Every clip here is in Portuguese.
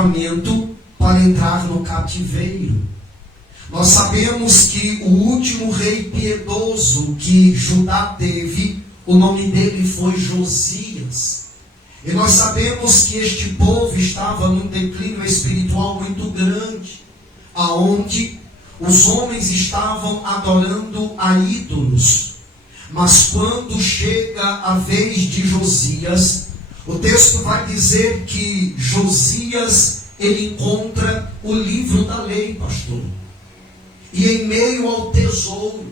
livramento para entrar no cativeiro. Nós sabemos que o último rei piedoso que Judá teve, o nome dele foi Josias. E nós sabemos que este povo estava num declínio espiritual muito grande, aonde os homens estavam adorando a ídolos. Mas quando chega a vez de Josias, o texto vai dizer que Josias, ele encontra o livro da lei, pastor. E em meio ao tesouro.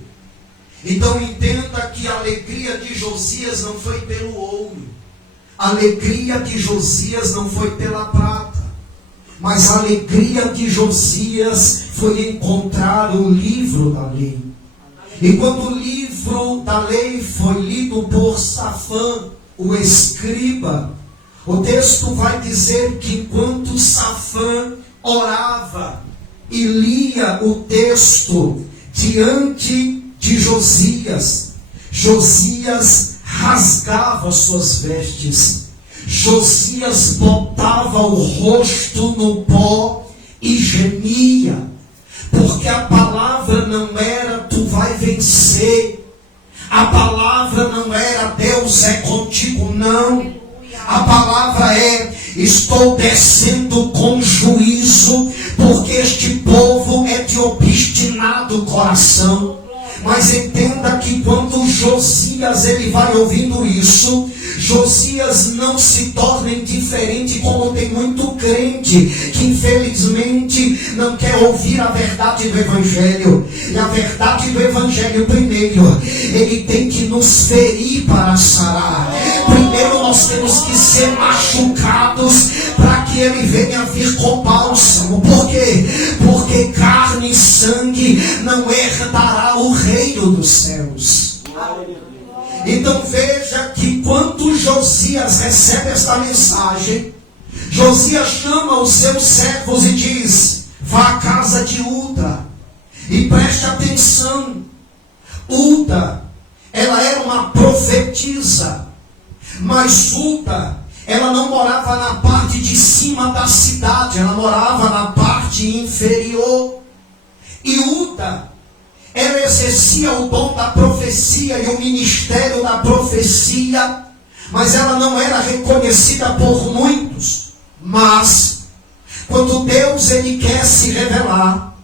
Então entenda que a alegria de Josias não foi pelo ouro. A alegria de Josias não foi pela prata. Mas a alegria de Josias foi encontrar o livro da lei. E quando o livro da lei foi lido por Safã, o escriba, o texto vai dizer que enquanto Safã orava e lia o texto diante de Josias, Josias rasgava suas vestes, Josias botava o rosto no pó e gemia, porque a palavra não era tu vai vencer, a palavra não era Deus é contigo, não. A palavra é estou descendo com juízo, porque este povo é de obstinado coração. Mas entenda que quando Josias ele vai ouvindo isso, Josias não se torna indiferente, como tem muito crente que infelizmente não quer ouvir a verdade do Evangelho. E a verdade do Evangelho, primeiro, ele tem que nos ferir para sarar. Primeiro nós temos que ser machucados para que ele venha vir com bálsamo. Por quê? Porque carne e sangue não herdará o reino dos céus. Então veja que quando Josias recebe esta mensagem, Josias chama os seus servos e diz: vá à casa de Uda e preste atenção. Uda, ela era uma profetisa, mas Uda, ela não morava na parte de cima da cidade, ela morava na parte inferior. E Uda, ela exercia o dom da profecia e o ministério da profecia, mas ela não era reconhecida por muitos. Mas quando Deus ele quer se revelar,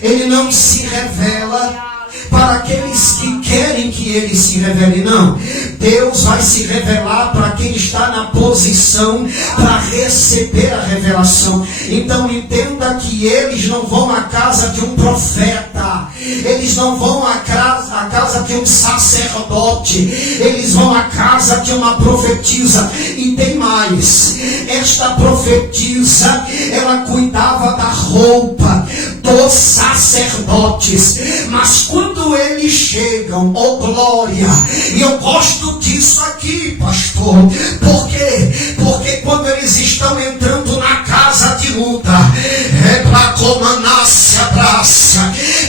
ele não se revela para aqueles que querem que ele se revele, não. Deus vai se revelar para quem está na posição para receber a revelação. Então entenda que eles não vão à casa de um profeta, eles não vão à casa de um sacerdote, eles vão à casa de uma profetisa. E tem mais, esta profetisa, ela cuidava da roupa dos sacerdotes, mas quando eles chegam, oh glória, e eu gosto disso aqui, pastor, por quê? Porque quando eles estão entrando na casa de Uda,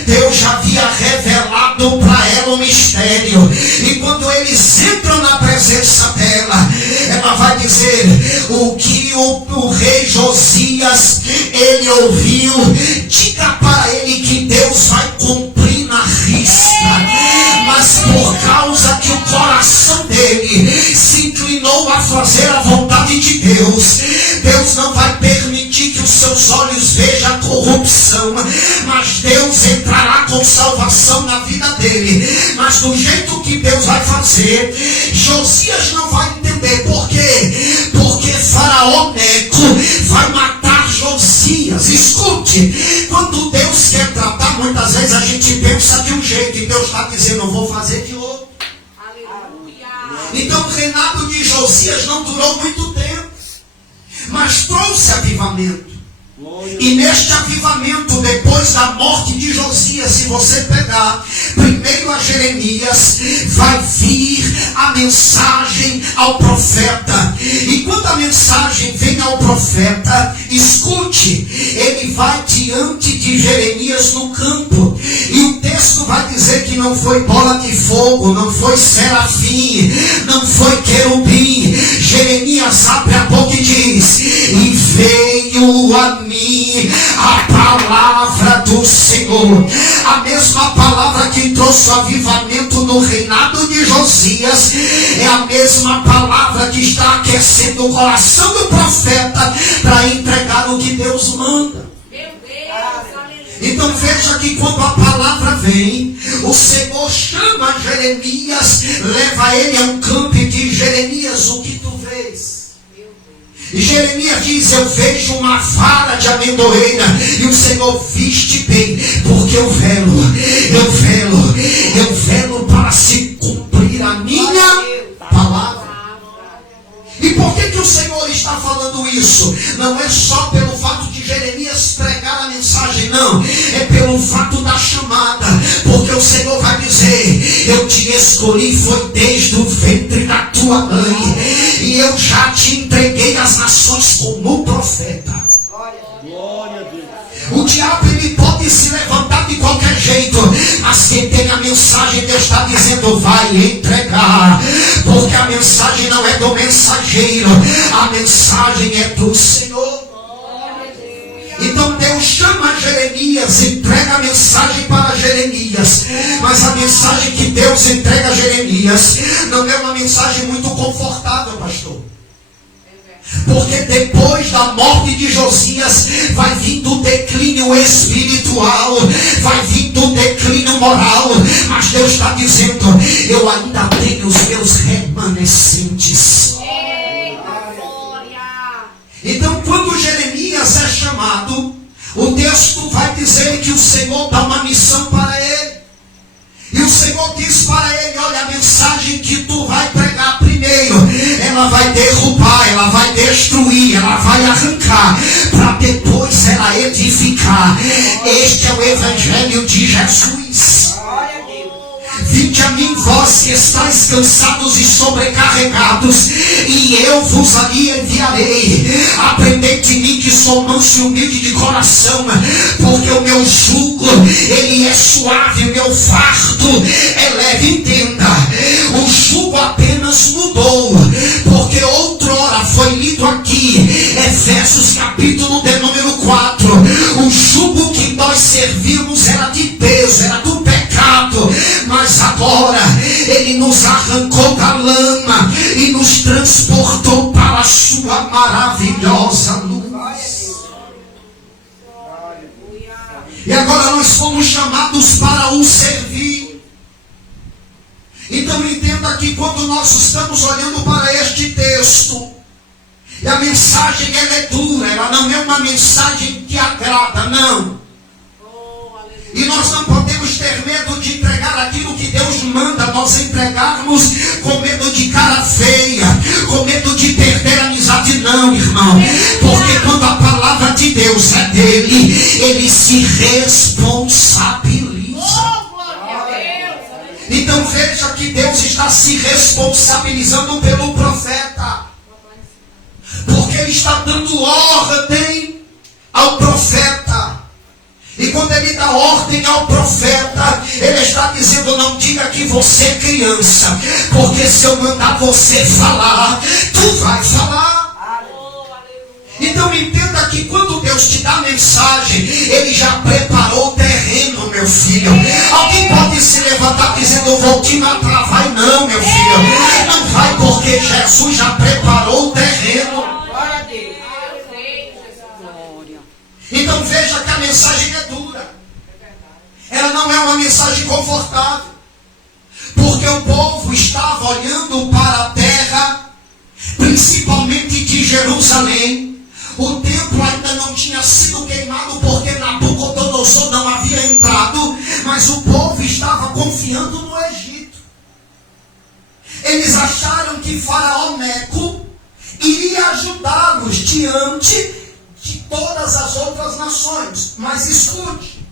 Deus já havia revelado para ela o mistério, e quando eles entram na presença dela, ela vai dizer o que o rei Josias ele ouviu. Diga para ele que Deus vai cumprir na risca, mas por causa que o coração dele se inclinou a fazer a vontade de Deus, Deus não vai permitir que os seus olhos vejam a corrupção, mas Deus entrará com salvação na vida dele. Mas do jeito que Deus vai fazer, Josias não vai entender. Por quê? Porque Faraó Neco vai matar Josias. Escute, quando Deus quer tratar, muitas vezes a gente pensa de um jeito e Deus está dizendo, eu vou fazer de outro. Aleluia. Então o reinado de Josias não durou muito tempo, mas trouxe avivamento. E neste avivamento, depois da morte de Josias, se você pegar primeiro a Jeremias, vai vir a mensagem ao profeta. E quando a mensagem vem ao profeta, escute, ele vai diante de Jeremias no campo, e o texto vai dizer que não foi bola de fogo, não foi serafim, não foi querubim. Jeremias abre a boca e diz: e veio a mim a palavra do Senhor. A mesma palavra que trouxe o avivamento no reinado de Josias é a mesma palavra que está aquecendo o coração do profeta para entregar o que Deus manda. Então veja que quando a palavra vem, o Senhor chama Jeremias, leva ele a um campo e diz: Jeremias, o que tu vês? E Jeremias diz: eu vejo uma vara de amendoeira. E o Senhor: viste bem, porque eu velo para se cumprir a minha palavra. E por que o Senhor está falando isso? Não é só pelo fato de Jeremias pregar a mensagem, não. É pelo fato da chamada. Porque o Senhor vai dizer: eu te escolhi, foi desde o ventre da tua mãe, e eu já te entreguei às nações como profeta. Glória a Deus. O diabo, ele pode se levantar de qualquer jeito, mas quem tem a mensagem, Deus está dizendo: vai entregar. Porque a mensagem não é do mensageiro, a mensagem é do Senhor. Então Deus chama Jeremias, entrega a mensagem para Jeremias. Mas a mensagem que Deus entrega a Jeremias não é uma mensagem muito confortável, pastor. Porque depois da morte de Josias vai vindo o declínio espiritual, vai vindo o declínio moral. Mas Deus está dizendo: eu ainda tenho os meus remanescentes. Então quando Jeremias é chamado, o texto vai dizer que o Senhor dá uma missão para ele. E o Senhor diz para ele: olha, a mensagem que tu vai pregar primeiro, ela vai derrubar, ela vai destruir, ela vai arrancar, para depois ela edificar. Este é o Evangelho de Jesus. Vinde a mim, vós que estáis cansados e sobrecarregados, e eu vos enviarei. Aprendei de mim, que sou manso e humilde de coração, porque o meu jugo, ele é suave, o meu fardo é leve. Entenda, o jugo apenas mudou, porque outrora foi lido aqui, Efésios capítulo de número 4, o jugo que nós servimos era de peso, era do pecado, mas agora ele nos arrancou da lama e nos transportou para a sua maravilhosa luz. E agora nós fomos chamados para o servir. Então entenda que quando nós estamos olhando para este texto, e a mensagem ela é dura, ela não é uma mensagem que agrada, não. E nós não podemos ter medo de entregar aquilo que Deus manda nós entregarmos com medo de cara feia, com medo de perder a amizade, não, irmão. Porque quando a palavra de Deus é dele, ele se responsabiliza. Então veja que Deus está se responsabilizando pelo profeta, porque ele está dando ordem ao profeta. E quando ele dá ordem ao profeta, ele está dizendo: não diga que você é criança, porque se eu mandar você falar, tu vai falar. Então entenda que quando Deus te dá a mensagem, ele já preparou o terreno, meu filho. Alguém pode se levantar dizendo: eu vou te matar. Vai não, meu filho. Não vai, porque Jesus já preparou o terreno. Então veja que a mensagem é dura. Ela não é uma mensagem confortável. Porque o povo estava olhando para a terra, principalmente de Jerusalém. O templo ainda não tinha sido queimado, porque Nabucodonosor não havia entrado. Mas o povo estava confiando no Egito. Eles acharam que Faraó Neco iria ajudá-los diante de todas as outras nações. Mas escute,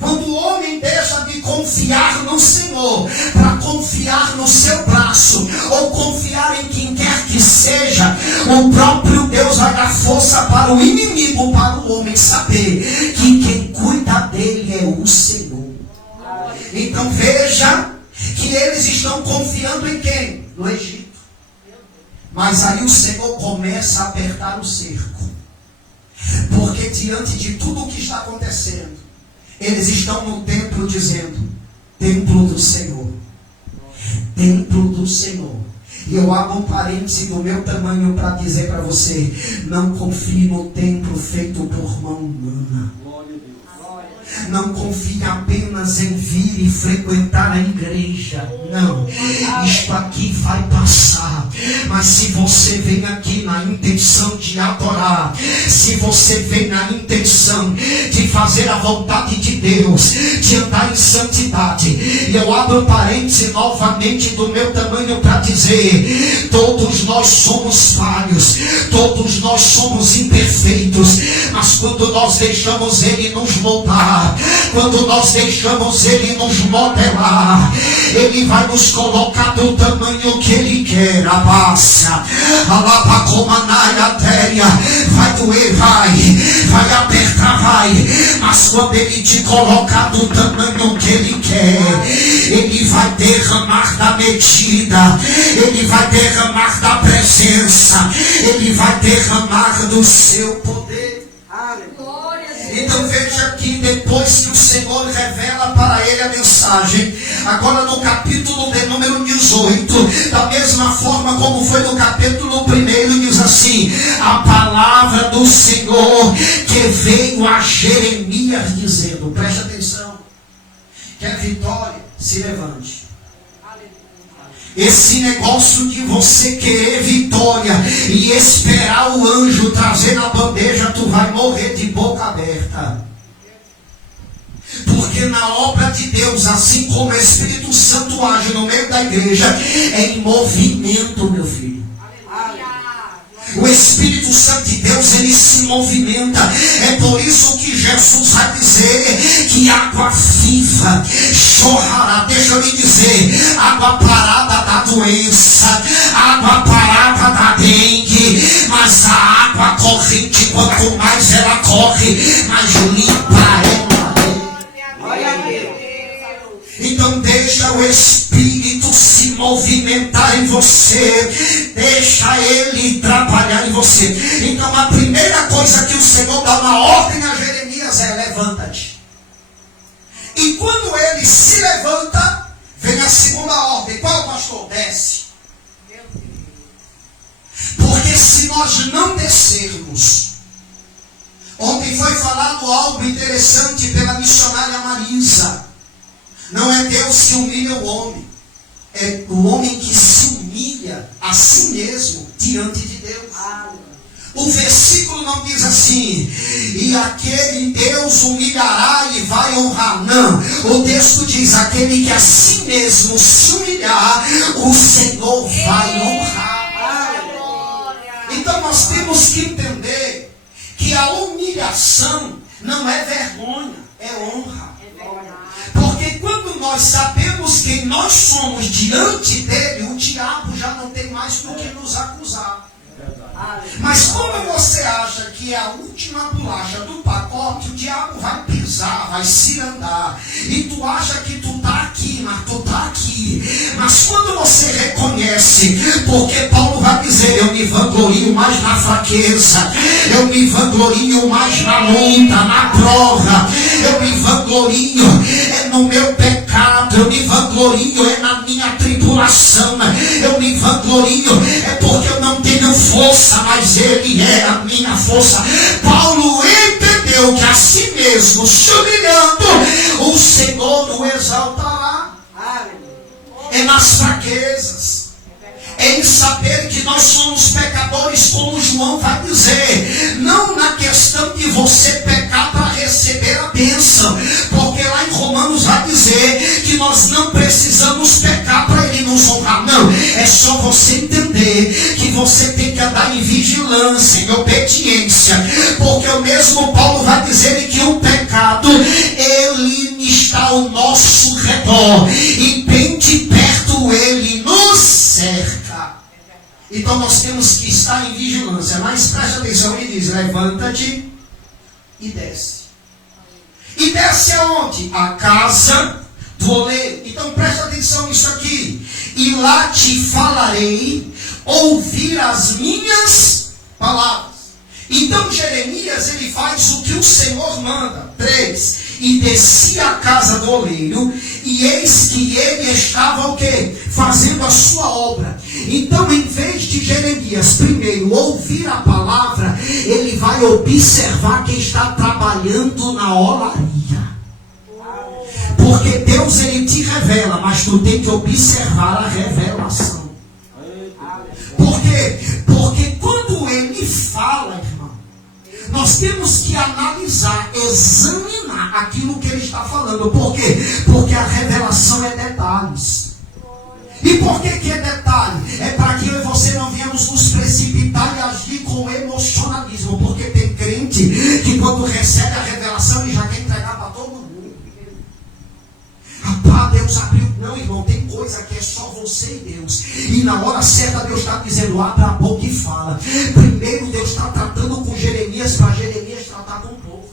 quando o homem deixa de confiar no Senhor para confiar no seu braço, ou confiar em quem quer que seja, o próprio Deus vai dar força para o inimigo, para o homem saber que quem cuida dele é o Senhor. Então veja Mas aí o Senhor começa a apertar o cerco. Porque diante de tudo o que está acontecendo, eles estão no templo dizendo: templo do Senhor. Templo do Senhor. E eu abro um parêntese do meu tamanho para dizer para você: não confie no templo feito por mão humana. Não confie apenas em vir e frequentar a igreja. Não, isto aqui vai passar. Mas se você vem aqui na intenção de adorar, se você vem na intenção de fazer a vontade de Deus, de andar em santidade, e eu abro um parêntese novamente do meu tamanho para dizer: todos nós somos falhos, todos nós somos imperfeitos, mas quando nós deixamos Ele nos moldar, quando nós deixamos Ele nos modelar, Ele vai nos colocar do tamanho que Ele quer. A passa, a lapacomanaiatéria, vai doer, vai apertar, vai, mas quando Ele te colocar do tamanho que Ele quer, Ele vai derramar da medida, Ele vai derramar da presença, Ele vai derramar do seu poder. Então veja aqui, depois que o Senhor revela para ele a mensagem, agora no capítulo de número 18, da mesma forma como foi no capítulo 1, diz assim: a palavra do Senhor que veio a Jeremias dizendo, preste atenção, quer vitória? Se levante. Esse negócio de você querer vitória e esperar o anjo trazer na bandeja, tu vai morrer de boca aberta. Porque na obra de Deus, assim como o Espírito Santo age no meio da igreja, é em movimento, meu filho. O Espírito Santo de Deus, ele se movimenta. É por isso que Jesus vai dizer que água viva jorrará. Deixa eu lhe dizer, água parada da doença, água parada da dengue, mas a água corrente, quanto mais ela corre, mais limpa ela é. Então deixa o Espírito se movimentar em você, deixa Ele trabalhar em você. Então a primeira coisa que o Senhor dá uma ordem a Jeremias é: levanta-te. E quando ele se levanta, vem a segunda ordem. Qual, pastor? Desce. Porque se nós não descermos, ontem foi falado algo interessante pela missionária Marisa. Não é Deus que humilha o homem, é o homem que se humilha a si mesmo diante de Deus. O versículo não diz assim: e aquele Deus humilhará e vai honrar. Não, o texto diz: aquele que a si mesmo se humilhar, o Senhor vai honrar. Então nós temos que entender que a humilhação não é vergonha, é honra. Porque quando nós sabemos quem nós somos diante dele, o diabo já não tem mais por que nos acusar. Mas quando você acha que é a última bolacha do pacote, o diabo vai pisar, vai se andar. E tu acha que tu está aqui, mas tu está aqui. Mas quando você reconhece, porque Paulo vai dizer: eu me vanglorio mais na fraqueza, eu me vanglorio mais na luta, na prova, eu me vanglorio no meu pecado, eu me vanglorio na minha tribulação, eu me vanglorio porque eu não tenho força, mas Ele é a minha força. Paulo entendeu que a si mesmo, se humilhando, o Senhor o exaltará. É nas fraquezas, é em saber que nós somos pecadores, como João vai dizer, não na questão de você pecar para receber a bênção, porque lá em Romanos vai dizer que nós não precisamos pecar para Ele nos honrar. Não, é só você entender que você tem que andar em vigilância, em obediência, porque o mesmo Paulo vai dizer que o pecado, ele está ao nosso redor, e bem de perto ele nos cerca. Então nós temos que estar em vigilância. Mas preste atenção, ele diz: levanta-te e desce. E desce aonde? A casa do oleiro. Então preste atenção nisso aqui: e lá te falarei ouvir as minhas palavras. Então Jeremias, ele faz o que o Senhor manda. 3. E descia à casa do oleiro, e eis que ele estava o quê? Fazendo a sua obra. Então, em vez de Jeremias primeiro ouvir a palavra, ele vai observar quem está trabalhando na olaria. Porque Deus, ele te revela, mas tu tem que observar a revelação. Por quê? Porque quando ele fala, irmão, nós temos que analisar, examinar aquilo que ele está falando. Por quê? Porque a revelação é detalhes. E por que é detalhe? É para que eu e você não venhamos nos precipitar e agir com emocionalismo. Porque tem crente que quando recebe a revelação, ele já quer entregar para todo mundo. Rapaz, Deus abriu. Não, irmão, tem coisa que é só você e Deus. E na hora certa Deus está dizendo, abra a boca e fala. Primeiro Deus está tratando com Jeremias, para Jeremias tratar com o povo.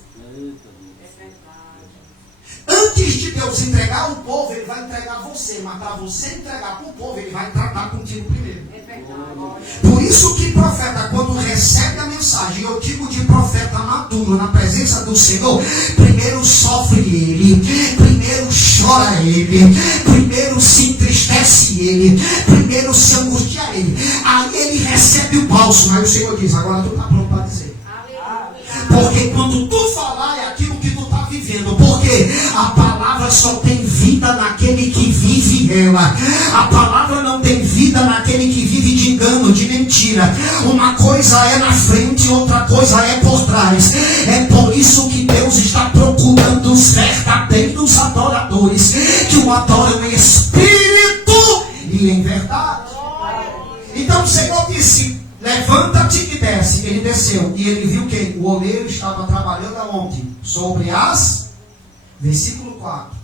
Antes de Deus entregar o povo, ele vai entregar você. Mas para você entregar para o povo, ele vai tratar contigo primeiro. Por isso que profeta, quando recebe a mensagem, eu digo de profeta maduro na presença do Senhor, primeiro sofre ele, primeiro chora ele, primeiro se entristece ele, primeiro se angustia ele. Aí ele recebe o bálsamo. Aí o Senhor diz, agora tu está pronto para dizer. Porque quando tu falar é aquilo que tu está vivendo. Porque a palavra só tem vida naquele que vive ela. A palavra não tem vida naquele que vive de engano, de mentira. Uma coisa é na frente, outra coisa é por trás. É por isso que Deus está procurando os verdadeiros adoradores, que o adoram em espírito e em verdade. Então o Senhor disse, levanta-te e desce. Ele desceu e ele viu que o oleiro estava trabalhando aonde? Sobre as... Versículo 4.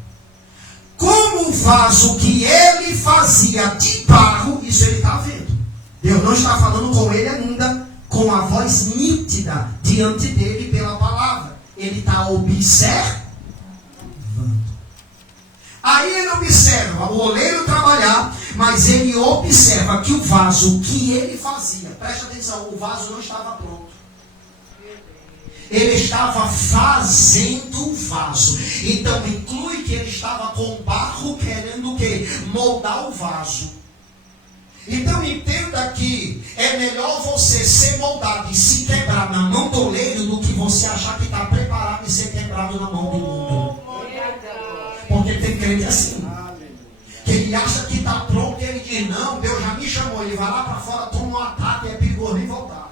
Como o vaso que ele fazia de barro, isso ele está vendo. Deus não está falando com ele ainda, com a voz nítida diante dele pela palavra. Ele está observando. Aí ele observa o oleiro trabalhar, mas ele observa que o vaso que ele fazia, presta atenção, o vaso não estava pronto. Ele estava fazendo o vaso. Então inclui que ele estava com barro querendo o quê? Moldar o vaso. Então entenda que é melhor você ser moldado e se quebrar na mão do oleiro do que você achar que está preparado e ser quebrado na mão do mundo. Porque tem crente assim, que ele acha que está pronto e ele diz, não, Deus já me chamou. Ele vai lá para fora, toma um ataque e é perigoso nem voltar.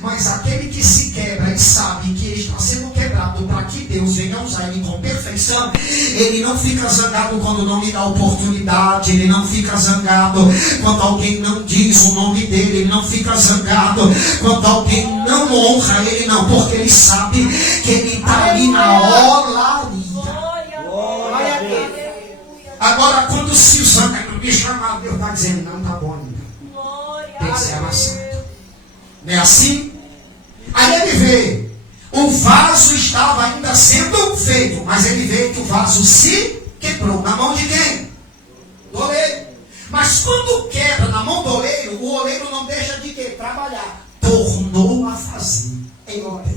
Mas aquele que se quebra e sabe que ele está sendo quebrado para que Deus venha usar ele com perfeição, ele não fica zangado quando não lhe dá oportunidade, ele não fica zangado quando alguém não diz o nome dele, ele não fica zangado quando alguém não honra ele, não, porque ele sabe que ele está ali na olaria. Agora quando se zanga, não me chamar, Deus está dizendo, não, tá bom ainda, tem que ser amassado. Não é assim? Aí ele vê, o vaso estava ainda sendo feito, mas ele vê que o vaso se quebrou. Na mão de quem? Do oleiro. Mas quando quebra na mão do oleiro, o oleiro não deixa de quê? Trabalhar. Tornou a fazer em obra.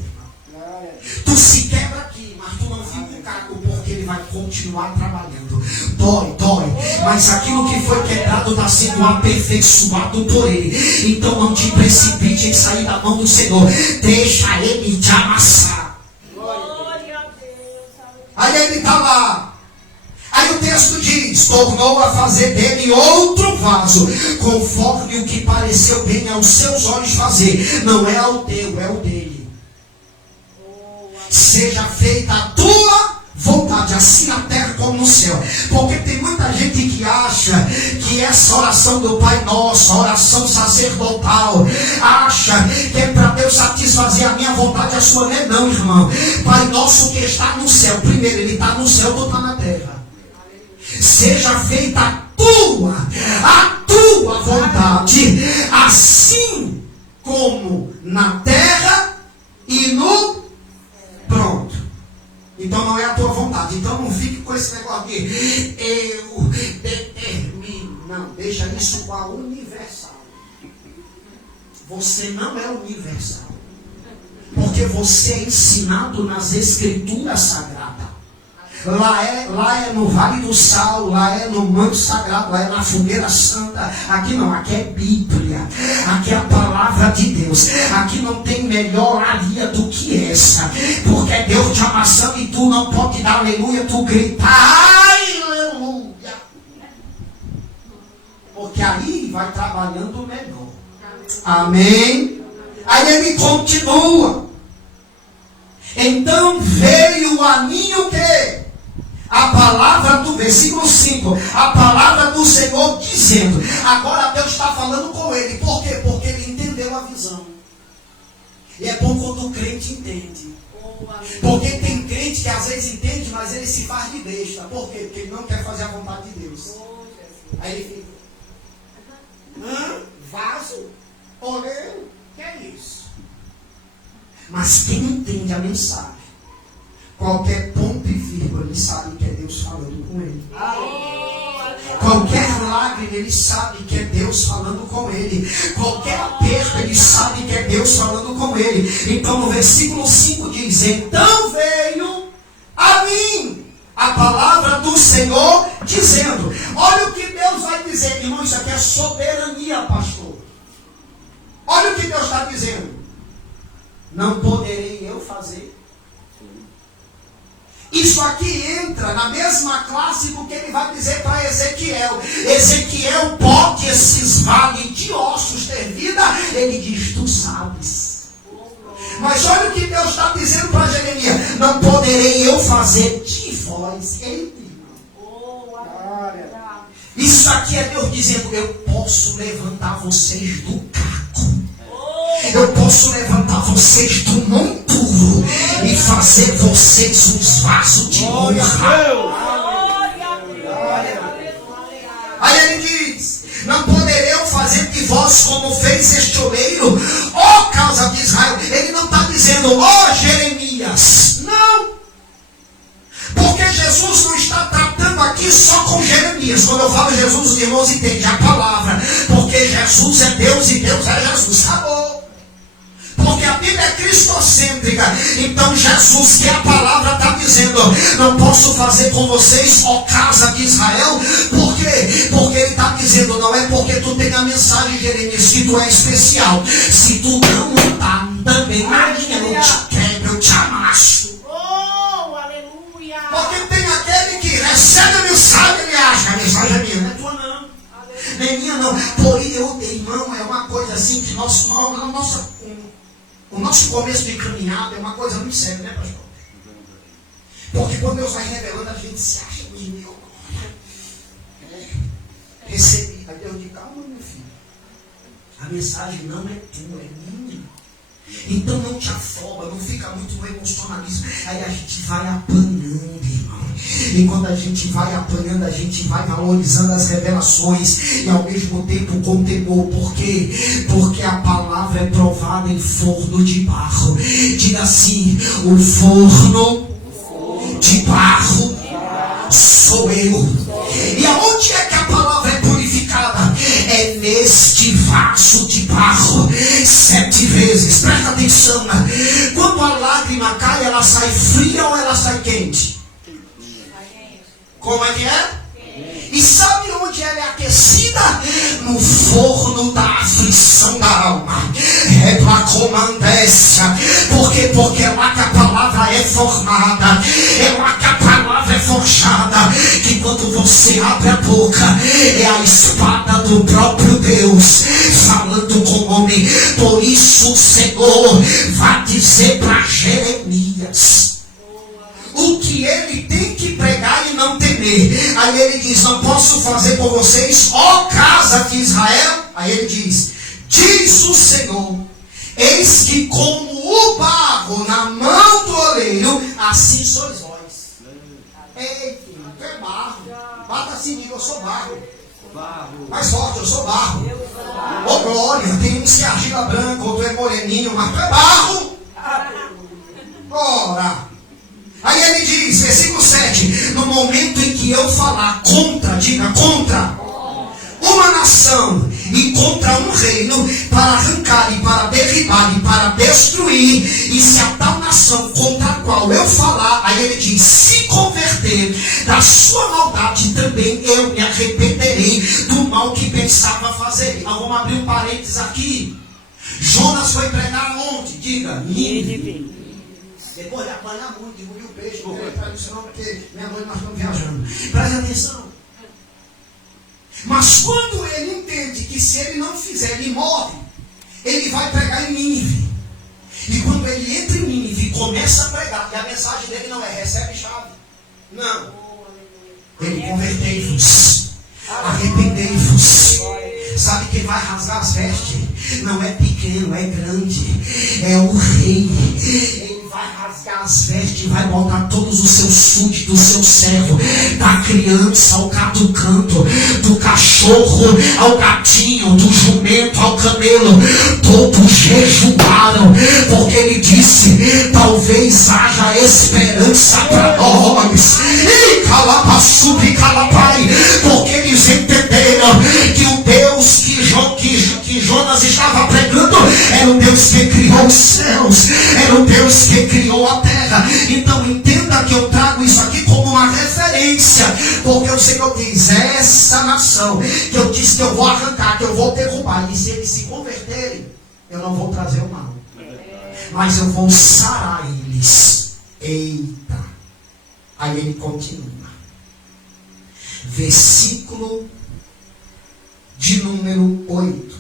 Tu se quebra aqui, mas tu não fica com cargo, porque ele vai continuar trabalhando. Dói, dói. Mas aquilo que foi quebrado está sendo aperfeiçoado por ele. Então não te precipite em sair da mão do Senhor. Deixa ele te amassar. Aí ele está lá. Aí o texto diz, tornou a fazer dele outro vaso, conforme o que pareceu bem aos seus olhos fazer. Não é ao teu, é o dele. Seja feita a tua vontade, assim na terra como no céu. Porque tem muita gente que acha que essa oração do Pai Nosso, a oração sacerdotal, acha que é para Deus satisfazer a minha vontade, a sua não é não, irmão. Pai Nosso que está no céu, primeiro ele está no céu, tu está na terra. Seja feita a tua vontade, assim como na terra e no... Pronto. Então não é a tua vontade. Então não fique com esse negócio de eu determino. Não, deixa isso com a universal. você não é universal. Porque você é ensinado nas Escrituras Sagradas. Lá é no Vale do Sal, lá é no Manto Sagrado, lá é na Fogueira Santa. Aqui não, aqui é Bíblia. Aqui é a palavra de Deus. Aqui não tem melhoraria do que essa. Porque é Deus te amassando e tu não pode dar aleluia, tu grita aleluia. Porque aí vai trabalhando melhor. Amém? Aí ele continua. Então veio a mim o quê? A palavra do versículo 5. A palavra do Senhor dizendo. Agora Deus está falando com ele. Por quê? Porque ele entendeu a visão. E é bom quando o crente entende. Porque tem crente que às vezes entende, mas ele se faz de besta. Por quê? Porque ele não quer fazer a vontade de Deus. Aí ele fica... Vaso? Oleiro? Que é isso? Mas quem entende a mensagem, qualquer ponto e vírgula, ele sabe que é Deus falando com ele. Qualquer lágrima, ele sabe que é Deus falando com ele. Qualquer aperto, ele sabe que é Deus falando com ele. Então no versículo 5 diz: então veio a mim a palavra do Senhor dizendo. Olha o que Deus vai dizer, irmão. Isso aqui é soberania, pastor. Olha o que Deus está dizendo. Não poderei eu fazer. Isso aqui entra na mesma classe do que ele vai dizer para Ezequiel. Ezequiel, pode esses vales de ossos ter vida? Ele diz, tu sabes. Mas olha o que Deus está dizendo para Jeremias. Não poderei eu fazer de vós. Eita, irmão. Isso aqui é Deus dizendo, eu posso levantar vocês do caco. Eu posso levantar vocês do monturo e fazer vocês uns vasos de honra. Aí ele diz, não poderei eu fazer de vós como fez este oleiro, ó casa de Israel. Ele não está dizendo, ó Jeremias. Não. Porque Jesus não está tratando aqui só com Jeremias. Quando eu falo Jesus, os irmãos entendem a palavra. Porque Jesus é Deus e Deus é Jesus. Acabou. Porque a Bíblia é cristocêntrica. Então Jesus, que a palavra está dizendo, não posso fazer com vocês, ó casa de Israel. Por quê? Porque ele está dizendo, não é porque tu tem a mensagem de Jeremias que tu é especial. Se tu não está também na linha, eu te quebro, eu te amasso. Oh, aleluia. Porque tem aquele que recebe a mensagem e acha que a mensagem é minha. Não é tua não. Não é minha não. Porém, irmão, é uma coisa assim que o nosso começo de caminhada é uma coisa muito séria, né, pastor? Porque quando Deus vai revelando, a gente se acha meu. Recebi. Aí Deus diz, calma, meu filho. A mensagem não é tua, é minha. Então não te afoba, não fica muito no emocionalismo. Aí a gente vai apanhando, irmão. E quando a gente vai apanhando, a gente vai valorizando as revelações e ao mesmo tempo com temor. Por quê? Porque a palavra é provada em forno de barro. Diga assim, o forno de barro sou eu. E aonde é que a palavra é purificada? É neste vaso de barro 7 vezes. Presta atenção. Quando a lágrima cai, ela sai fria ou ela sai quente? Como é que é? E sabe onde ela é aquecida? No forno da aflição da alma. É para comandência. Por quê? Porque é lá que a palavra é formada. É lá que a palavra é forjada. Que quando você abre a boca, é a espada do próprio Deus falando com o homem. Por isso o Senhor vai dizer para Jeremias o que ele tem que pregar e não temer. Aí ele diz, não posso fazer com vocês, ó casa de Israel. Aí ele diz, diz o Senhor, eis que como o barro na mão do oleiro, assim sois vós. Eita, tu é barro. Bata assim, diga, eu sou barro. Mais forte, eu sou barro. Ô glória, tem uns que é argila branca, outro é moreninho, mas tu é barro. Ora. Aí ele diz, versículo 7, no momento em que eu falar contra, diga contra, uma nação e contra um reino para arrancar e para derribar e para destruir, e se a tal nação contra a qual eu falar, aí ele diz, se converter da sua maldade, também eu me arrependerei do mal que pensava fazer. Então vamos abrir um parênteses aqui. Jonas foi pregar onde? Diga, Nínive. Depois de apanhar muito, engoliu o peixe, não vou entrar nisso não, porque meia-noite nós estamos viajando. Presta atenção. Mas quando ele entende que se ele não fizer, ele morre, ele vai pregar em Nínive. E quando ele entra em Nínive e começa a pregar, e a mensagem dele não é recebe chave. Não. Ele convertei-vos, arrependei-vos. Sabe quem vai rasgar as vestes? Não é pequeno, é grande. É o rei. Ele vai rasgar as vestes e vai botar todos os seus súditos, do seu servo, da criança ao caducando, do cachorro ao gatinho, do jumento ao camelo. Todos jejuaram, porque ele disse, talvez haja esperança para nós. E calapassubi e calapai, porque eles entenderam que o Deus que Jonas estava pregando era o Deus que criou os céus, era o Deus que criou a terra. Então entenda que eu trago isso aqui como uma referência, porque o Senhor diz, essa nação que eu disse que eu vou arrancar, que eu vou derrubar, e se eles se converterem, eu não vou trazer o mal, mas eu vou sarar eles. Eita. Aí ele continua, versículo de número 8.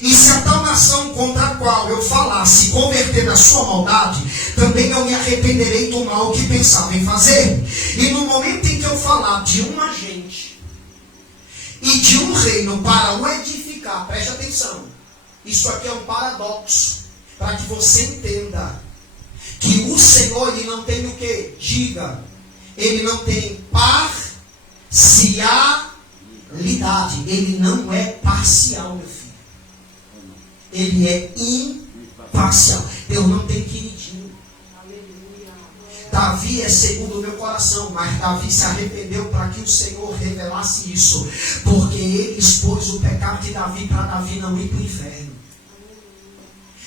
E se a tal nação contra a qual eu falar se converter da sua maldade, também eu me arrependerei do mal que pensava em fazer. E no momento em que eu falar de um agente e de um reino para o edificar, preste atenção, isso aqui é um paradoxo, para que você entenda que o Senhor, ele não tem o que? Diga, ele não tem parcialidade, ele não é parcial, meu filho. Ele é imparcial. Deus não tem queridinho. Davi é segundo o meu coração, mas Davi se arrependeu para que o Senhor revelasse isso, porque ele expôs o pecado de Davi para Davi não ir para o inferno.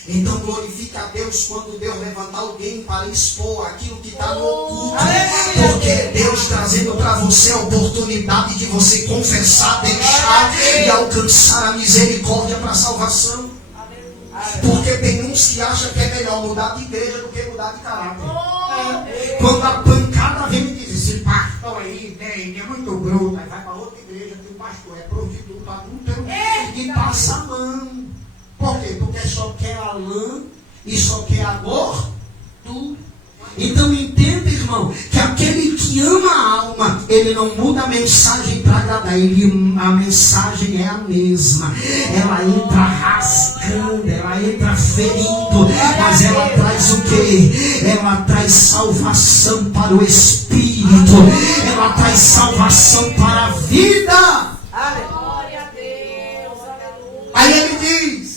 Então glorifique a Deus quando Deus levantar alguém para expor aquilo que está no oculto, porque é Deus trazendo para você a oportunidade de você confessar, deixar e alcançar a misericórdia para a salvação. Porque tem uns que acham que é melhor mudar de igreja do que mudar de caráter. Quando a pancada vem e diz, esse pastor aí é muito bruto, aí vai para outra igreja que o pastor é prostituto, adúltero e passa a mão. Por quê? Porque só quer a lã e só quer a gordura. Então entenda, irmão, que aquele que ama a alma, ele não muda a mensagem para agradar, a mensagem é a mesma. Ela entra rasgando, ela entra ferindo, mas ela traz o quê? Ela traz salvação para o espírito, ela traz salvação para a vida. Glória a Deus, aleluia. Aí ele diz,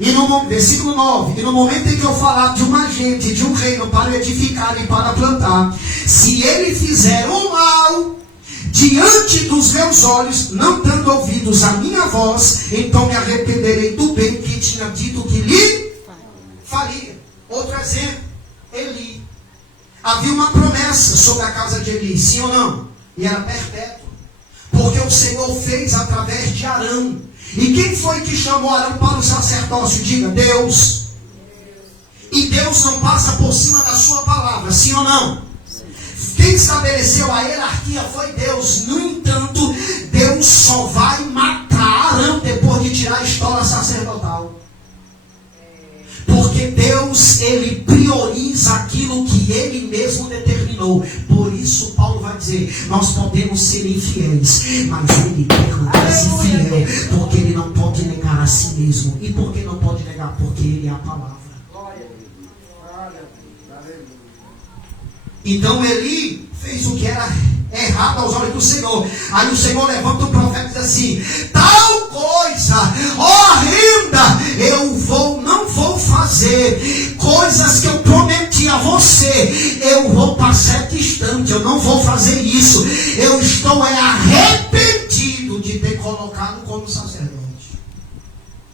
e no versículo 9, e no momento em que eu falar de um agente, de um reino para edificar e para plantar, se ele fizer o mal diante dos meus olhos, não dando ouvidos à minha voz, então me arrependerei do bem que tinha dito que lhe faria. Outro exemplo, Eli. Havia uma promessa sobre a casa de Eli, sim ou não? E era perpétua, porque o Senhor fez através de Arão. E quem foi que chamou Arão para o sacerdócio? Diga, Deus. E Deus não passa por cima da sua palavra, sim ou não? Quem estabeleceu a hierarquia foi Deus. No entanto, Deus só vai matar Arão depois de tirar a estola sacerdotal. Porque Deus, ele prioriza aquilo que ele mesmo determinou. Por isso Paulo vai dizer, nós podemos ser infiéis, mas ele permanece fiel, porque ele não pode negar a si mesmo. E por que não pode negar? Porque ele é a palavra. Então Eli fez o que era errado aos olhos do Senhor. Aí o Senhor levanta o profeta e diz assim, tal coisa horrenda não vou fazer. Coisas que eu prometi a você, eu vou passar distante, eu não vou fazer isso. Eu estou arrependido ungido, de ter colocado como sacerdote.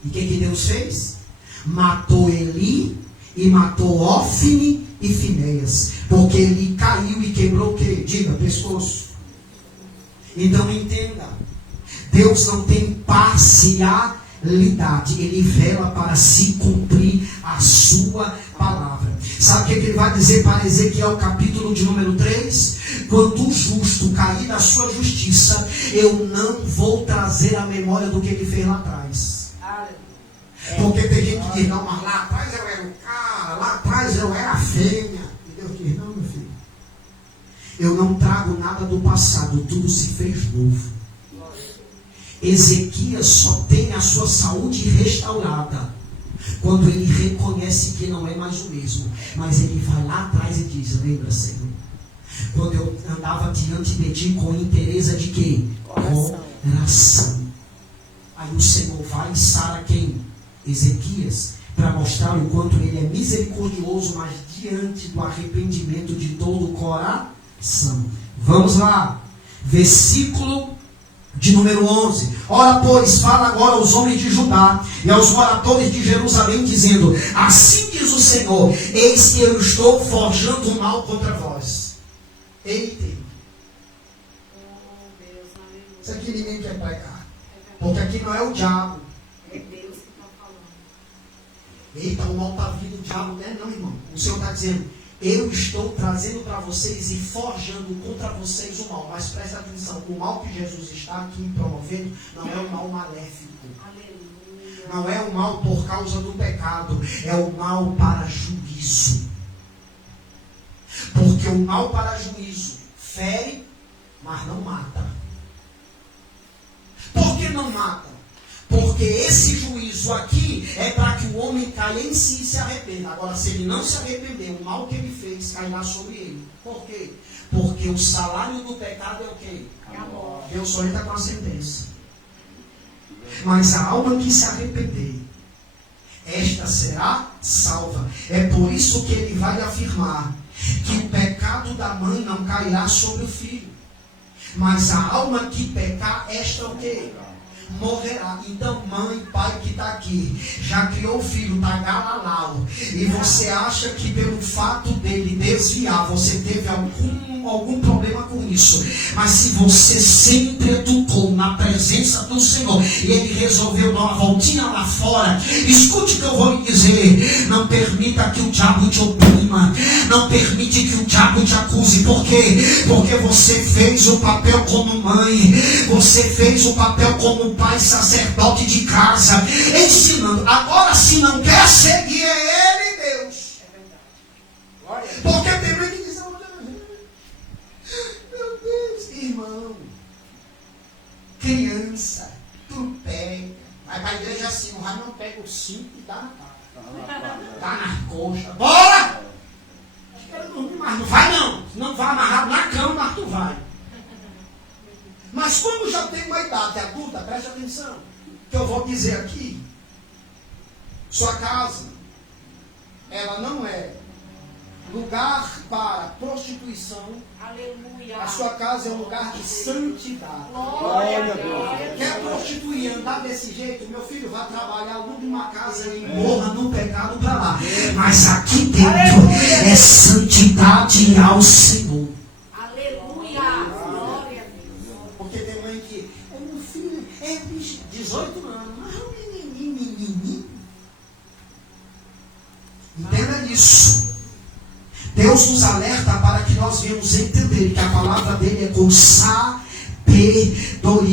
E o que Deus fez? Matou Eli e matou Ofni e Finéias. Porque Eli caiu e quebrou o quê? Diga, pescoço. Então entenda, Deus não tem parcialidade, Ele vela para se cumprir a sua palavra. Sabe o que Ele vai dizer para Ezequiel, capítulo de número 3? Quando o justo cair da sua justiça, eu não vou trazer a memória do que ele fez lá atrás. Porque tem gente que diz, não, mas lá atrás eu era o cara, lá atrás eu era a fêmea. E Deus diz, não, meu filho, eu não trago nada do passado, tudo se fez novo. Ezequias só tem a sua saúde restaurada quando ele reconhece que não é mais o mesmo. Mas ele vai lá atrás e diz, lembra, Senhor, quando eu andava diante de ti com interesse de quê? Coração. Aí o Senhor vai e sara quem? Ezequias, para mostrar o quanto ele é misericordioso, mas diante do arrependimento de todo o coração. Vamos lá, versículo de número 11. Ora, pois, fala agora aos homens de Judá e aos moradores de Jerusalém, dizendo, assim diz o Senhor, eis que eu estou forjando o mal contra vós. Eita. Isso aqui ninguém quer pregar, porque aqui não é o diabo. É Deus que está falando. Eita, o mal está vindo, o diabo não é não, irmão. O Senhor está dizendo, eu estou trazendo para vocês e forjando contra vocês o mal. Mas presta atenção, o mal que Jesus está aqui promovendo não é o mal maléfico. Aleluia. Não é o mal por causa do pecado, é o mal para juízo. Porque o mal para juízo fere, mas não mata. Por que não mata? Porque esse juízo aqui é para que o homem caia em si e se arrependa. Agora, se ele não se arrepender, o mal que ele fez cairá sobre ele. Por quê? Porque o salário do pecado é o quê? É a morte. Deus só entra com a sentença. Mas a alma que se arrepender, esta será salva. É por isso que ele vai afirmar que o pecado da mãe não cairá sobre o filho. Mas a alma que pecar, esta o quê? Morrerá. Então, mãe, pai que está aqui, já criou o filho, está galalau, e você acha que pelo fato dele desviar, você teve algum problema com isso. Mas se você sempre educou na presença do Senhor e ele resolveu dar uma voltinha lá fora, escute o que eu vou lhe dizer. Não permita que o diabo te oprima, não permite que o diabo te acuse. Por quê? Porque você fez o papel como mãe, você fez o papel como pai, sacerdote de casa, ensinando. Agora, se não quer seguir, é ele, Deus. É verdade. Porque tem gente que diz, meu Deus, irmão, criança, tu pega, vai para a igreja assim, o raio não pega o cinto e dá na cara, dá nas coxas, bora! Quero dormir, mas não vai não, não vai amarrado na cama, mas tu vai. Mas quando já tem uma idade adulta, preste atenção, que eu vou dizer aqui, sua casa, ela não é lugar para prostituição. Aleluia. A sua casa é um lugar de santidade. Glória a Deus. Quer prostituir, andar desse jeito? Meu filho vai trabalhar, alugue uma casa e morra no pecado para lá. Mas aqui dentro é santidade ao Senhor. Aleluia. Glória a Deus. Porque tem mãe que, meu filho, é 18 anos, mas é um menininho. Entenda isso. Deus nos alerta para que nós venhamos entender que a palavra dele é com sabedoria.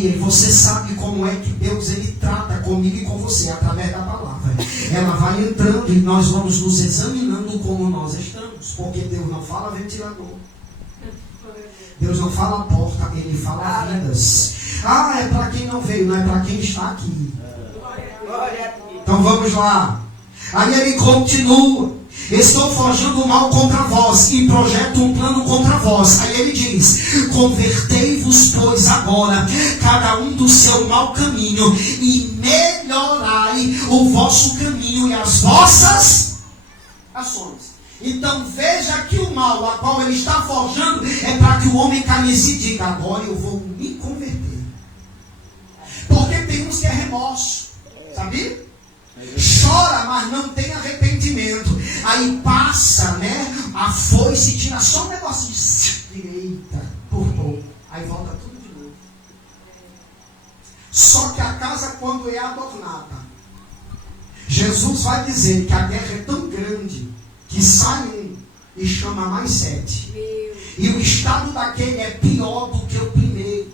E você sabe como é que Deus ele trata comigo e com você através da palavra. Ela vai entrando e nós vamos nos examinando como nós estamos. Porque Deus não fala ventilador. Deus não fala porta, ele fala vidas. Ah, é para quem não veio, não é para quem está aqui. Glória a Deus. Então vamos lá. Aí ele continua. Estou forjando o mal contra vós e projeto um plano contra vós. Aí ele diz, convertei-vos, pois, agora, cada um do seu mau caminho, e melhorai o vosso caminho e as vossas ações. Então veja que o mal a qual ele está forjando é para que o homem caia e se diga, agora eu vou me converter. temos que é remorso. Sabia? Chora, mas não tem arrependimento. Aí passa, né? A foice, tira só um negócio de direita, por pouco. Aí volta tudo de novo. Só que a casa, quando é adornada, Jesus vai dizer que a guerra é tão grande que sai um e chama mais 7. E o estado daquele é pior do que o primeiro.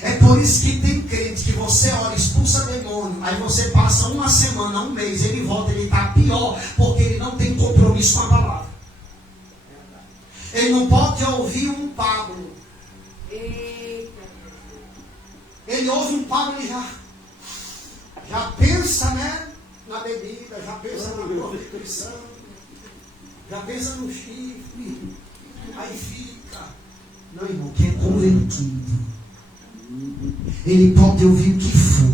É por isso que tem crente que você ora, expulsa demônio, aí você passa uma semana, um mês, ele volta, ele está pior, porque ele não tem compromisso com a palavra. Ele não pode ouvir um Pablo. Ele ouve um Pablo e já pensa, né, na bebida, já pensa na prostituição, já pensa no chifre, aí fica. Não, irmão, quem é convertido, ele pode ouvir o que for.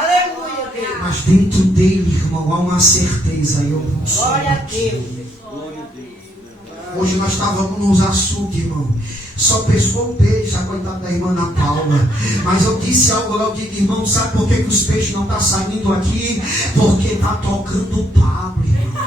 Aleluia. Mas dentro dele, irmão, há uma certeza. Eu não sou. Glória a Deus. Hoje nós estávamos nos açudes, irmão. Só pescou um peixe, a coitada da irmã Ana Paula. Mas eu disse algo lá, eu digo, irmão, sabe por que os peixes não estão saindo aqui? Porque está tocando o Pablo, irmão.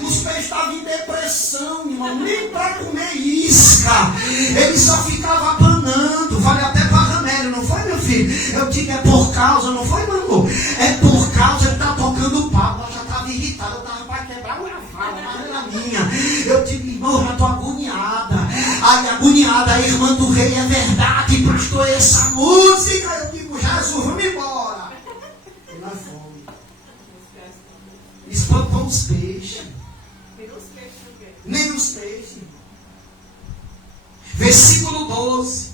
Os peixes estavam em depressão, irmão, nem para comer isca. Ele só ficava apanando. Falei até para Ramério, não foi, meu filho? Eu digo, é por causa, não foi, meu amor? É por causa, ele está tocando o papo. Eu já estava irritado, eu estava para quebrar uma fala, mas era minha. Eu digo, irmão, eu já estou agoniada. Aí, agoniada, a irmã do rei, é verdade, pastor, essa música. Eu digo, Jesus, vamos embora. E nós fomos. Espantou os peixes. Nem os peixes. Versículo 12.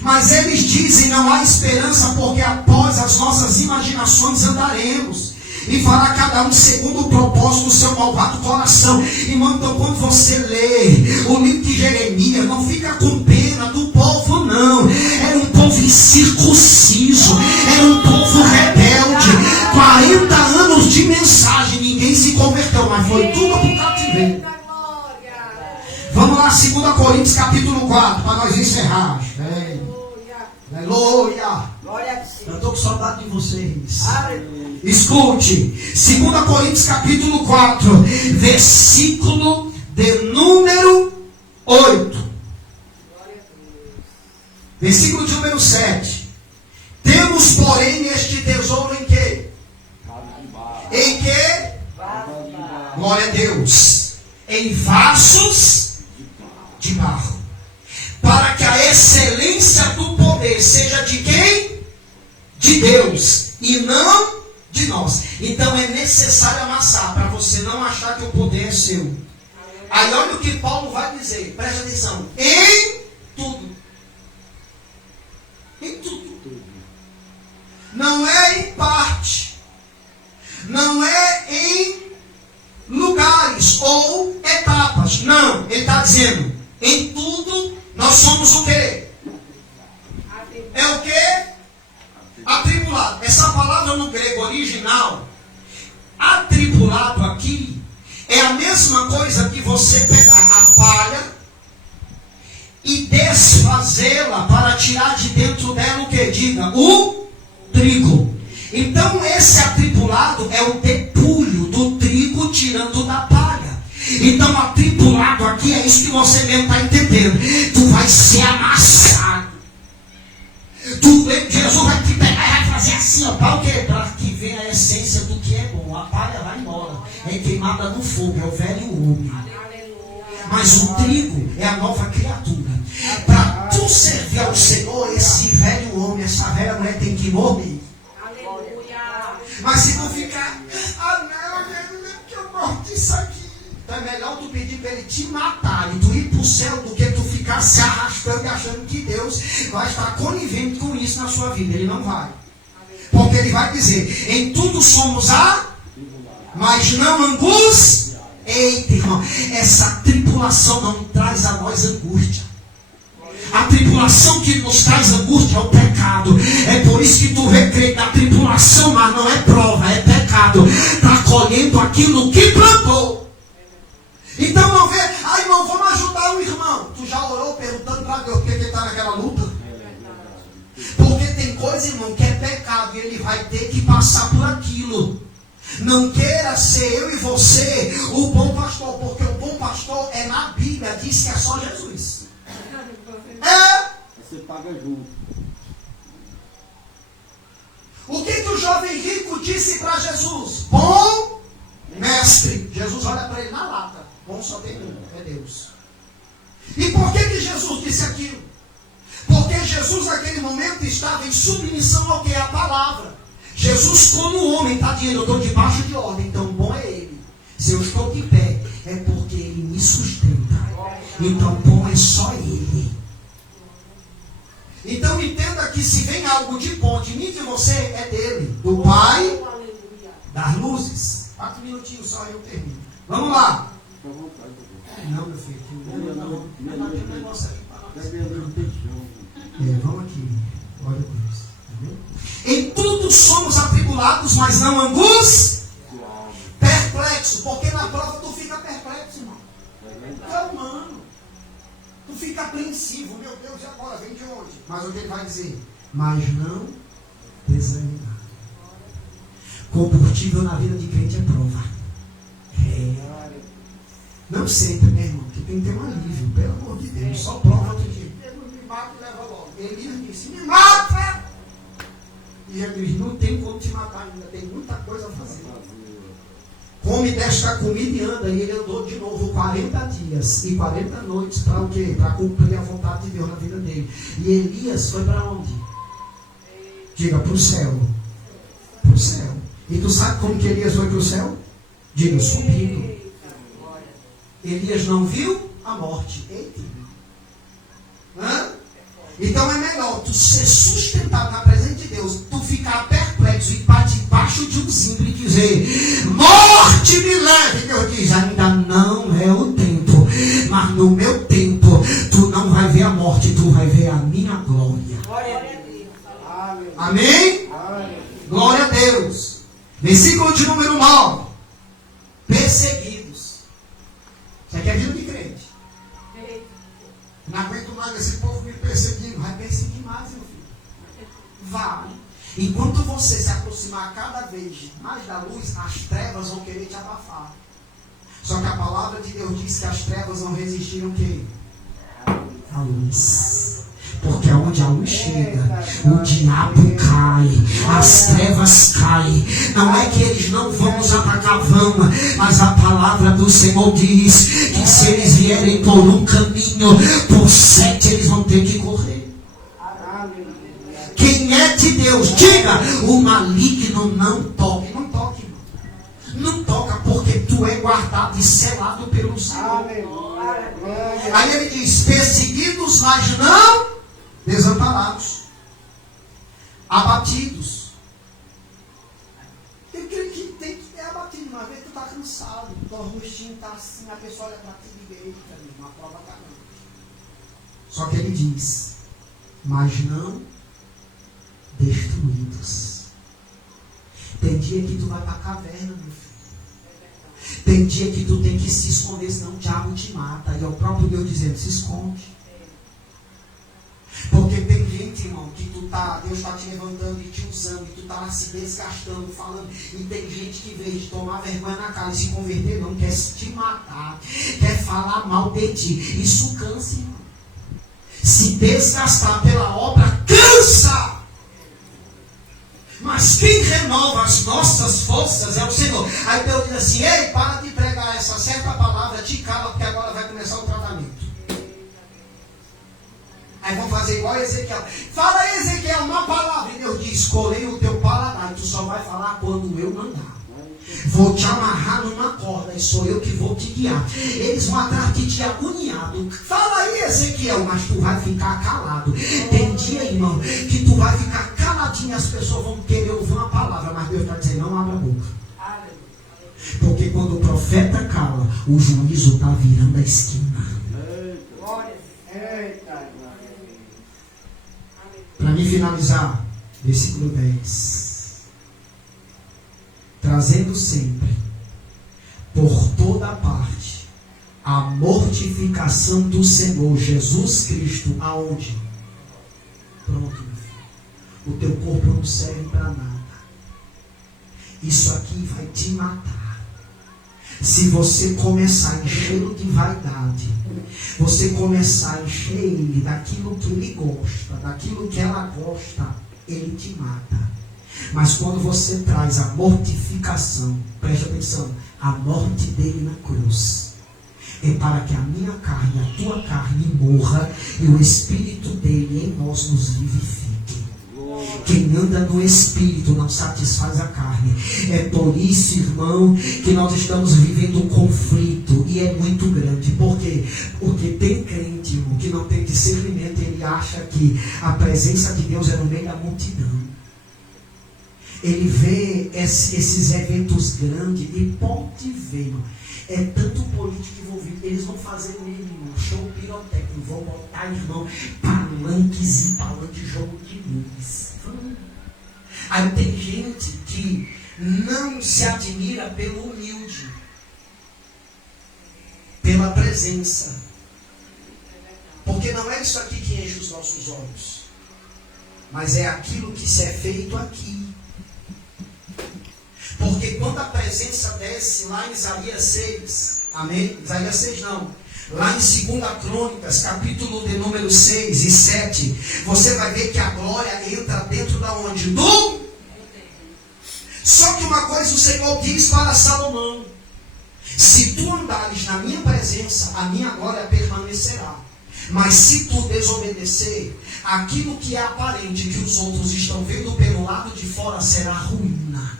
Mas eles dizem, não há esperança, porque após as nossas imaginações andaremos, e fará cada um segundo o propósito do seu malvado coração. Irmão, então quando você lê o livro de Jeremias, não fica com pena do povo, não. Era um povo incircunciso, era um povo rebelde. 40 anos de mensagem, ninguém se converteu, mas foi tudo para o cativeiro. Vamos lá, 2 Coríntios capítulo 4, para nós encerrar. Aleluia. Eu estou com saudade de vocês. Escute, 2 Coríntios capítulo 4, versículo de número 8. Versículo de número 7. Temos, porém, este tesouro em quê? Em quê? Glória a Deus. Em vasos de barro, para que a excelência do poder seja de quem? De Deus, e não de nós. Então é necessário amassar, para você não achar que o poder é seu. Aí olha o que Paulo vai dizer, preste atenção, em tudo. Em tudo. Não é em parte, não é em lugares ou etapas, não, ele está dizendo, em tudo, nós somos o quê? É o quê? Atribulado. Essa palavra no grego original, atribulado aqui, é a mesma coisa que você pegar a palha e desfazê-la para tirar de dentro dela o que? Diga, o trigo. Então esse atribulado é o depulho do trigo tirando da palha. Então, atribulado aqui é isso que você mesmo está entendendo. Tu vai ser amassado. Jesus vai te pegar e vai fazer assim, ó, para o quê? Para que venha a essência do que é bom. A palha vai embora. É queimada no fogo, é o velho homem. Mas o trigo é a nova criatura. Para tu servir ao Senhor, esse velho homem, essa velha mulher tem que morrer. Mas se tu ficar, que eu gosto disso aqui. Então é melhor tu pedir para ele te matar e tu ir para o céu do que tu ficar se arrastando e achando que Deus vai estar conivente com isso na sua vida. Ele não vai. Porque ele vai dizer, em tudo somos mas não angústia. Eita, irmão, essa tribulação não traz a nós angústia. A tribulação que nos traz angústia é o pecado. É por isso que tu vê crer na tribulação, mas não é prova, é pecado. Está colhendo aquilo que plantou. Então não vê, irmão, vamos ajudar o irmão. Tu já orou perguntando para Deus por que ele está naquela luta? Porque tem coisa, irmão, que é pecado e ele vai ter que passar por aquilo. Não queira ser eu e você o bom pastor, porque o bom pastor é na Bíblia, diz que é só Jesus. Você paga junto. O que o jovem rico disse para Jesus? Bom mestre. Jesus olha para ele na lata. Bom só tem um, é Deus. E por que Jesus disse aquilo? Porque Jesus naquele momento estava em submissão ao que é a palavra. Jesus, como homem, está dizendo: eu estou debaixo de ordem, então bom é ele. Se eu estou de pé, é porque ele me sustenta. Então bom é só ele. Então entenda que se vem algo de bom de mim e de você, é dele, do Pai das luzes. 4 minutinhos só e eu termino. Vamos lá. Não, meu filho, não. Negócio aqui para nós. Vamos aqui. Olha com isso. Entendeu? Em tudo somos atribulados, mas não angus. Perplexo. Porque na prova tu fica perplexo, irmão. Tu é humano. Tu fica apreensivo. Meu Deus, e agora? Vem de onde? Mas o que ele vai dizer? Mas não desanimar. Combustível na vida de crente é prova. Não sempre, meu irmão, que tem que ter um alívio, pelo amor de Deus. Só prova outro dia. Deus me mata e leva logo. Elias disse: me mata! E ele disse: não tem como te matar ainda, tem muita coisa a fazer. Come desta comida e anda. E ele andou de novo 40 dias e 40 noites para o quê? Para cumprir a vontade de Deus na vida dele. E Elias foi para onde? Diga, para o céu. Para o céu. E tu sabe como que Elias foi para o céu? Diga, subindo. Elias não viu a morte. Eita. Então é melhor tu ser sustentado na presença de Deus, tu ficar perplexo e para debaixo de um zimbro e dizer: morte me leve. Deus diz: ainda não é o tempo, mas no meu tempo tu não vai ver a morte, tu vai ver a minha glória. Glória a Deus. Amém? Glória a Deus. Versículo de número 9. Perseguidos. Isso aqui é vida de crente. Não aguento mais esse povo me perseguindo. Vai perseguir mais, meu filho. Vai. Enquanto você se aproximar cada vez mais da luz, as trevas vão querer te abafar. Só que a palavra de Deus diz que as trevas não resistiram o quê? A luz. Porque onde a luz chega, o diabo cai, as trevas caem. Não é que eles não vão nos atacar, vão, mas a palavra do Senhor diz que se eles vierem por um caminho, por 7 eles vão ter que correr. Quem é de Deus, diga: o maligno não toque. Não toque, irmão. Não toca, porque tu é guardado e selado pelo Senhor. Aí ele diz: perseguidos, mas não desamparados, abatidos. Eu creio que tem que ter abatido. Uma vez tu está cansado, teu rostinho está assim, a pessoa olha para ti e diz: eita, uma prova está grande. Só que ele diz: mas não destruídos. Tem dia que tu vai para a caverna, meu filho. Tem dia que tu tem que se esconder, senão o diabo te mata. E é o próprio Deus dizendo: se esconde. Porque tem gente, irmão, que Deus está te levantando e te usando, e tu está lá se desgastando, falando. E tem gente que, em vez de tomar vergonha na cara e se converter, não quer te matar, quer falar mal de ti. Isso cansa, irmão. Se desgastar pela obra cansa. Mas quem renova as nossas forças é o Senhor. Aí Deus diz assim: ei, para de pregar essa certa palavra, te cala, porque agora vai começar o tratamento. Aí vão fazer igual a Ezequiel. Fala aí, Ezequiel, uma palavra. E Deus diz: escolhi o teu paladar, e tu só vai falar quando eu mandar. Vou te amarrar numa corda, e sou eu que vou te guiar. Eles vão atrás de ti agoniado. Fala aí, Ezequiel, mas tu vai ficar calado. Tem dia, irmão, que tu vai ficar caladinho e as pessoas vão querer ouvir uma palavra, mas Deus está dizendo: não abra a boca. Porque quando o profeta cala, o juízo está virando a esquina. Para mim finalizar, versículo 10. Trazendo sempre, por toda parte, a mortificação do Senhor Jesus Cristo, aonde? Pronto, meu filho. o teu corpo não serve para nada. Isso aqui vai te matar. Se você começar a enchê-lo de vaidade, você começar a encher ele daquilo que ele gosta, daquilo que ela gosta, ele te mata. Mas quando você traz a mortificação, preste atenção, a morte dele na cruz, é para que a minha carne, a tua carne morra e o Espírito dele em nós nos vivifique. Quem anda no Espírito não satisfaz a carne. É por isso, irmão, que nós estamos vivendo um conflito, e é muito grande. Por quê? Porque tem crente, irmão, que não tem discernimento. Ele acha que a presença de Deus é no meio da multidão. Ele vê esses eventos grandes e pode ver, irmão. É tanto político envolvido. Eles vão fazer um show pirotécnico. Vão botar, irmão, palanques e palanques, jogo de luz. Aí tem gente que não se admira pelo humilde, pela presença. Porque não é isso aqui que enche os nossos olhos, mas é aquilo que se é feito aqui. Porque quando a presença desce lá em Isaías 6, amém? Isaías 6 não, lá em 2 Crônicas, capítulo de número 6 e 7, você vai ver que a glória entra dentro da onde? Do... Só que uma coisa o Senhor diz para Salomão: se tu andares na minha presença, a minha glória permanecerá. Mas se tu desobedecer, aquilo que é aparente, que os outros estão vendo pelo lado de fora, será ruína.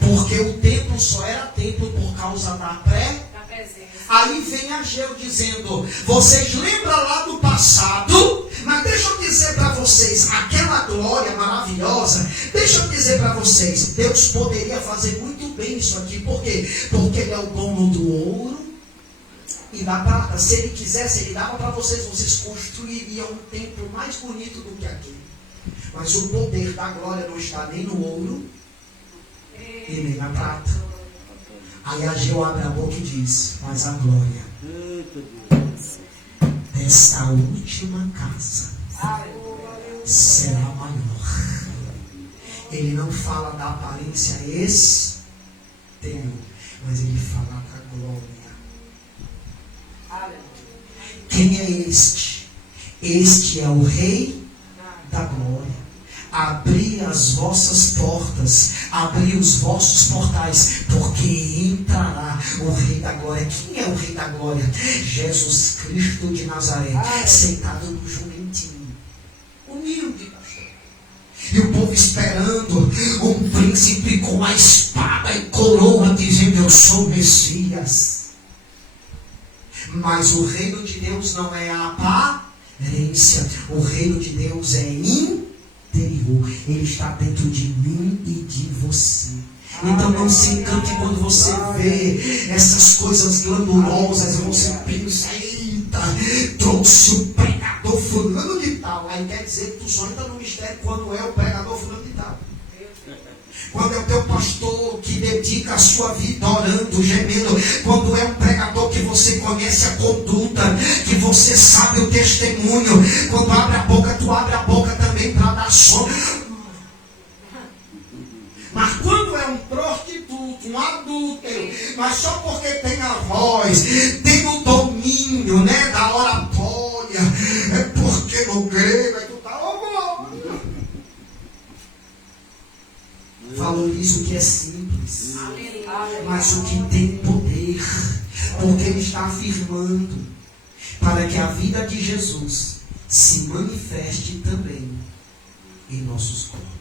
Porque o templo só era templo por causa da presença. Aí vem Ageu dizendo: vocês lembram lá do passado, mas deixa eu dizer para vocês, aquela glória maravilhosa, deixa eu dizer para vocês, Deus poderia fazer muito bem isso aqui. Por quê? Porque Ele é o dono do ouro e da prata. Se Ele quisesse, Ele dava para vocês, vocês construiriam um templo mais bonito do que aquele. Mas o poder da glória não está nem no ouro e nem na prata. Aí Ageu abre a boca e diz: mas a glória desta última casa será maior. Ele não fala da aparência exterior, mas ele fala da glória. Quem é este? Este é o Rei da glória. Abri as vossas portas, abri os vossos portais, porque entrará o Rei da glória. Quem é o Rei da glória? Jesus Cristo de Nazaré, sentado no jumentinho, humilde, pastor. E o povo esperando um príncipe com a espada e coroa, dizendo: eu sou Messias. Mas o reino de Deus não é a aparência, o reino de Deus é interior. Ele está dentro de mim e de você. Então não se encante quando você vê essas coisas glamurosas e você pensa: eita, trouxe o pregador fulano de tal. Aí quer dizer que tu só entra no mistério quando é o pregador fulano de tal. Quando é o teu pastor que dedica a sua vida orando, gemendo. Quando é um pregador que você conhece a conduta, que você sabe o testemunho. Quando abre a boca, tu abre a boca também para dar som. Mas quando é um prostituto, um adúltero, mas só porque tem a voz, tem o domínio, né, da oratória, é porque no grego é tu tá... Valoriza o que é simples, mas o que tem poder, porque ele está afirmando para que a vida de Jesus se manifeste também em nossos corpos.